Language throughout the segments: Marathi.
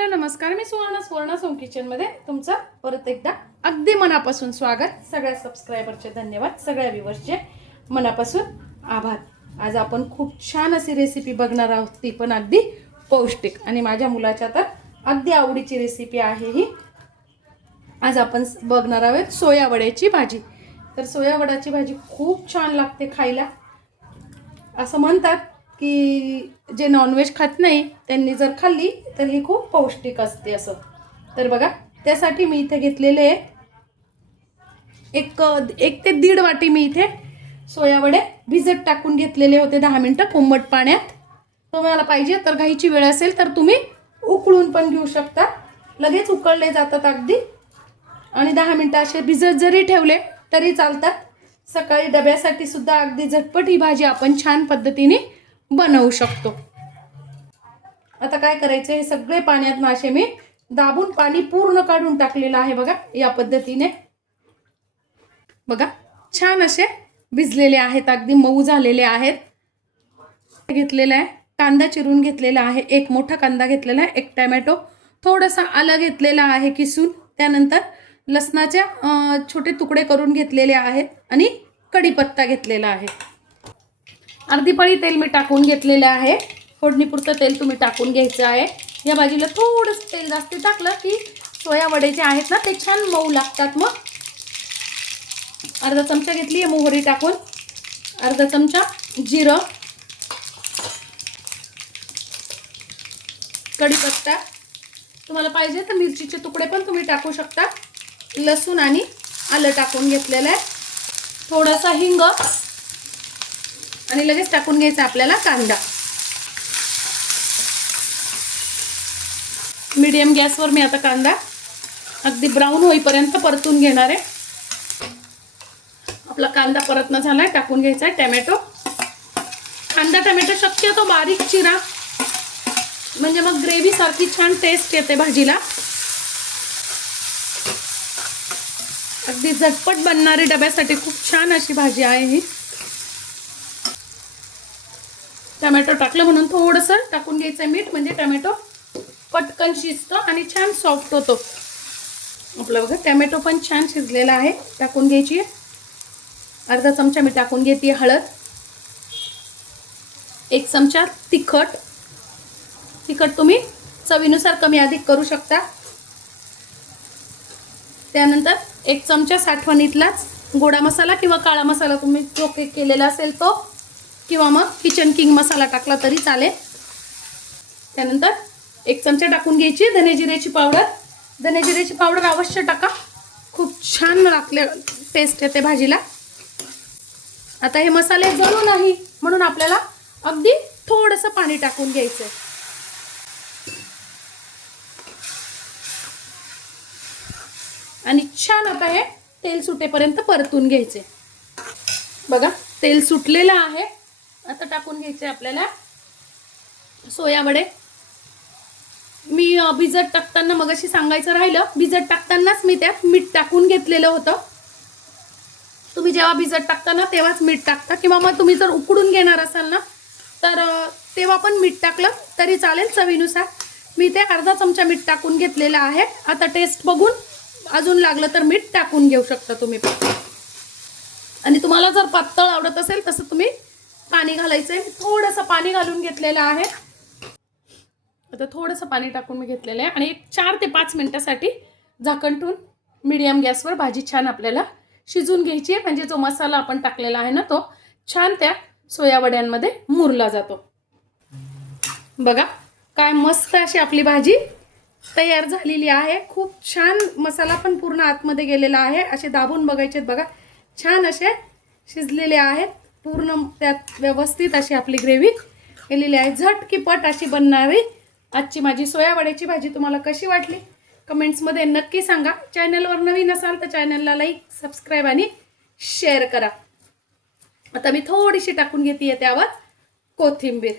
हॅलो नमस्कार, मी सुवर्ण सोम किचन मध्ये तुमचं परत एकदा अगदी मनापासून स्वागत। सगळ्या सबस्क्रायबरचे धन्यवाद, सगळ्या व्ह्यूअर्सचे मनापासून आभार। आज आपण खूप छान अशी रेसिपी बघणार आहोत, ती पण अगदी पौष्टिक आणि माझ्या मुलाच्या तर अगदी आवडीची रेसिपी आहे ही। आज आपण बघणार आहोत सोया वड्याची भाजी। तर सोया वड्याची भाजी खूप छान लागते खायला। असं म्हणतात की जे नॉनव्हेज खात नाही त्यांनी जर खाल्ली तर ही खूप पौष्टिक असते असं। तर बघा, त्यासाठी मी इथे घेतलेले एक ते 1.5 वाटी मी इथे सोया वडे भिजत टाकून घेतलेले होते 10 मिनिटं कोमट पाण्यात। तुम्हाला पाहिजे तर घाईची वेळ असेल तर तुम्ही उकळून पण घेऊ शकता, लगेच उकळले जातात अगदी। आणि 10 मिनिटं असे भिजत जरी ठेवले तरी चालतात। सकाळी डब्यासाठी सुद्धा अगदी झटपट ही भाजी आपण छान पद्धतीने बनवू शकतो। आता काय करायचं, हे सगळे पाण्यात मासे मी दाबून पाणी पूर्ण काढून टाकलेलं आहे बघा। या पद्धतीने बघा, छान असे भिजलेले आहेत, अगदी मऊ झालेले आहेत। घेतलेला आहे कांदा चिरून घेतलेला आहे, एक मोठा कांदा घेतलेला आहे, एक टोमॅटो, थोडासा आलं घेतलेला आहे किसून, त्यानंतर लसणाचे छोटे तुकडे करून घेतलेले आहेत आणि कढीपत्ता घेतलेला आहे। अर्धी पळी तेल मी टाकून घेतलेले आहे। फोडणीपुरतं तेल तुम्ही टाकून घ्यायचं आहे। या भाजीला थोडंसं तेल जास्त टाकलं की सोया वडे जे आहेत ना ते छान मऊ लागतात। मग अर्धा चमचा घेतली आहे मोहरी टाकून, अर्धा चमचा जिरं, कढीपत्ता, तुम्हाला पाहिजे तर मिरचीचे तुकडे पण तुम्ही टाकू शकता, लसूण आणि आलं टाकून घेतलेलं आहे, थोडासा हिंग आणि लगेच टाकून घ्यायचा आपल्याला कांदा। मीडियम गॅसवर मी आता कांदा अगदी ब्राऊन होईपर्यंत परतून घेणार आहे। आपला कांदा परतन झालाय, टाकून घ्यायचा आहे टोमॅटो। कांदा टोमॅटो शक्यतो बारीक चिरा, म्हणजे मग ग्रेव्ही सारखी छान टेस्ट येते भाजीला। अगदी झटपट बनणारी डब्यासाठी खूप छान अशी भाजी आहे ही। टोमॅटो टाकलं म्हणून थोडंसं टाकून घ्यायचं मीठ, म्हणजे टोमॅटो पटकन शिजतो आणि छान सॉफ्ट होतो। आपलं बघा टोमॅटो पण छान शिजलेला आहे, टाकून घ्यायची आहे। अर्धा चमचा मी टाकून घेते हळद, 1 चमचा तिखट, तिखट तुम्ही चवीनुसार कमी अधिक करू शकता। त्यानंतर 1 चमचा साठवणीतलाच गोडा मसाला किंवा काळा मसाला तुम्ही जो केलेला असेल तो, किंवा मग किचन किंग मसाला टाकला तरी चालेल। त्यानंतर 1 चमचा टाकून घ्यायची धने जिऱ्याची पावडर। धने जिऱ्याची पावडर अवश्य टाका, खूप छान लागले टेस्ट येते भाजीला। आता हे मसाले जळू नाही म्हणून आपल्याला अगदी थोडंसं पाणी टाकून घ्यायचं आहे आणि छान आता हे तेल सुटेपर्यंत परतून घ्यायचे। बघा तेल सुटलेलं आहे, आता टाकून घ्यायचे आपल्याला सोया वडे। मी भिजत टाकताना मगाशी सांगायचं राहिलं, भिजत टाकतानाच मी त्यात मीठ टाकून घेतलेलं होतं। तुम्ही जेव्हा भिजत टाकताना तेव्हाच मीठ टाकता, किंवा मग तुम्ही जर उकडून घेणार असाल ना तर तेव्हा पण मीठ टाकलं तरी चालेल चवीनुसार। मी ते अर्धा चमचा मीठ टाकून घेतलेलं आहे। आता टेस्ट बघून अजून लागलं तर मीठ टाकून घेऊ शकता तुम्ही पण। आणि तुम्हाला जर पातळ आवडत असेल तसं तुम्ही पाणी घालायचंय। थोडंसं पाणी घालून घेतलेलं आहे, आता थोडंसं पाणी टाकून मी घेतलेलं आहे आणि 4 ते 5 मिनिटासाठी झाकण ठेवून मीडियम गॅसवर भाजी छान आपल्याला शिजून घ्यायची आहे, म्हणजे जो मसाला आपण टाकलेला आहे ना तो छान त्या सोया वड्यांमध्ये मुरला जातो। बघा काय मस्त अशी आपली भाजी तयार झालेली आहे। खूप छान मसाला पण पूर्ण आतमध्ये गेलेला आहे, असे दाबून बघायचे बघा, छान असे शिजलेले आहेत पूर्ण, त्यात व्यवस्थित अशी आपली ग्रेव्ही केलेली आहे। झटकीपट अशी बनणारी आजची माझी सोया वड्याची भाजी तुम्हाला कशी वाटली कमेंट्समध्ये नक्की सांगा। चॅनलवर नवीन असाल तर चॅनलला लाईक, सबस्क्राईब आणि शेअर करा। आता मी थोडीशी टाकून घेते त्यावर कोथिंबीर।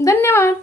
धन्यवाद।